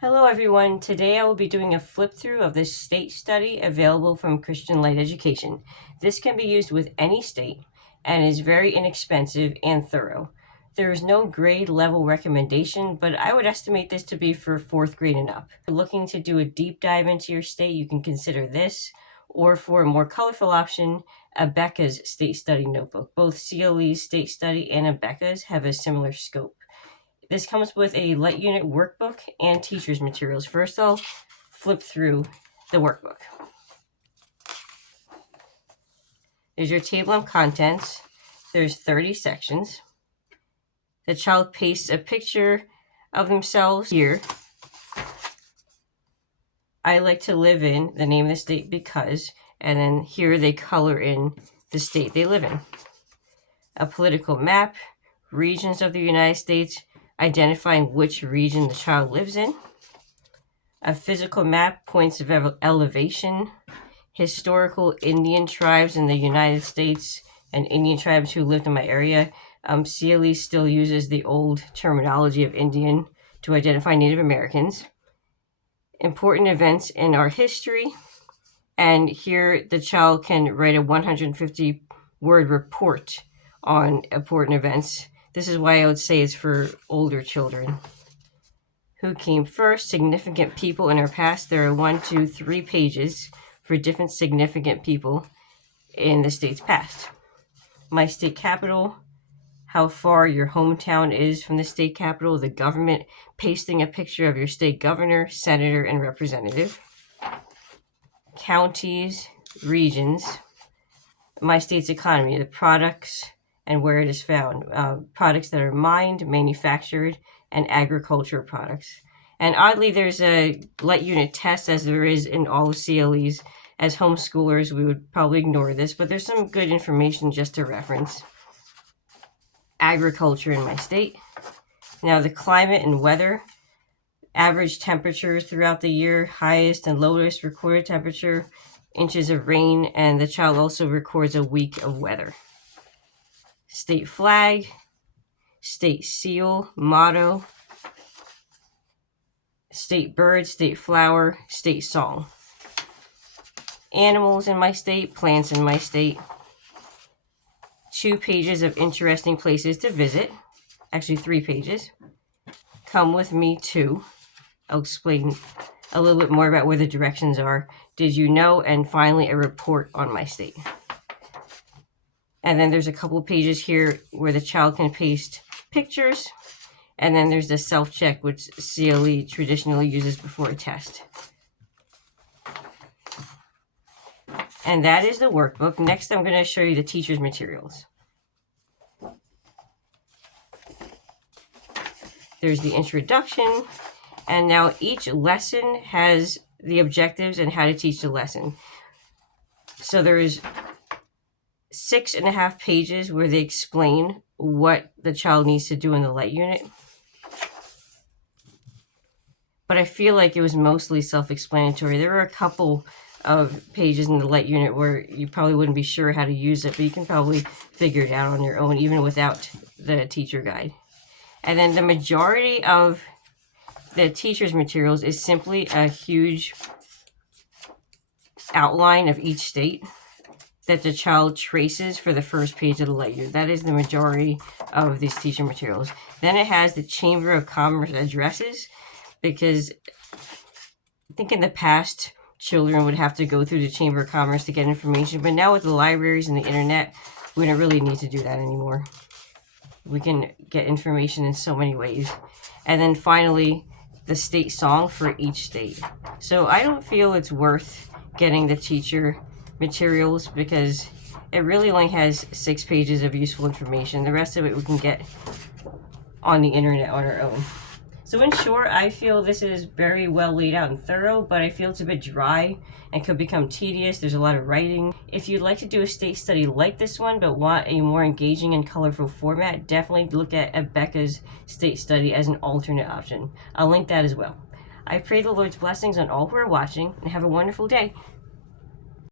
Hello everyone, today I will be doing a flip through of the state study available from Christian Light Education. This can be used with any state and is very inexpensive and thorough. There is no grade level recommendation, but I would estimate this to be for 4th grade and up. If you're looking to do a deep dive into your state, you can consider this, or for a more colorful option, Abeka's State Study Notebook. Both CLE's State Study and Abeka's have a similar scope. This comes with a light unit workbook and teacher's materials. First, I'll flip through the workbook. There's your table of contents. There's 30 sections. The child pastes a picture of themselves here. I like to live in the name of the state because, and then here they color in the state they live in. A political map, regions of the United States, identifying which region the child lives in. A physical map, points of elevation, historical Indian tribes in the United States and Indian tribes who lived in my area. CLE still uses the old terminology of Indian to identify Native Americans. Important events in our history. And here the child can write a 150-word report on important events. This is why I would say it's for older children. Who came first? Significant people in our past. There are 1, 2, 3 pages for different significant people in the state's past. My state capital, how far your hometown is from the state capital, the government, pasting a picture of your state governor, senator, and representative. Counties, regions, my state's economy, the products, and where it is found. Products that are mined, manufactured, and agriculture products. And oddly, there's a light unit test, as there is in all CLEs. As homeschoolers, we would probably ignore this, but there's some good information just to reference. Agriculture in my state. Now the climate and weather. Average temperatures throughout the year, highest and lowest recorded temperature, inches of rain, and the child also records a week of weather. State flag, state seal, motto, state bird, state flower, state song. Animals in my state, plants in my state. 2 pages of interesting places to visit. Actually, 3 pages. Come with me to. I'll explain a little bit more about where the directions are. Did you know? And finally, a report on my state. And then there's a couple of pages here where the child can paste pictures. And then there's the self-check, which CLE traditionally uses before a test. And that is the workbook. Next, I'm going to show you the teacher's materials. There's the introduction. And now each lesson has the objectives and how to teach the lesson. So there's 6.5 pages where they explain what the child needs to do in the light unit. But I feel like it was mostly self-explanatory. There were a couple of pages in the light unit where you probably wouldn't be sure how to use it, but you can probably figure it out on your own, even without the teacher guide. And then the majority of the teacher's materials is simply a huge outline of each state that the child traces for the first page of the light unit. That is the majority of these teacher materials. Then it has the Chamber of Commerce addresses, because I think in the past, children would have to go through the Chamber of Commerce to get information, but now with the libraries and the internet, we don't really need to do that anymore. We can get information in so many ways. And then finally, the state song for each state. So I don't feel it's worth getting the teacher materials because it really only has 6 pages of useful information. The rest of it we can get on the internet on our own. So in short, I feel this is very well laid out and thorough, but I feel it's a bit dry and could become tedious. There's a lot of writing. If you'd like to do a state study like this one, but want a more engaging and colorful format, definitely look at Abeka's state study as an alternate option. I'll link that as well. I pray the Lord's blessings on all who are watching, and have a wonderful day.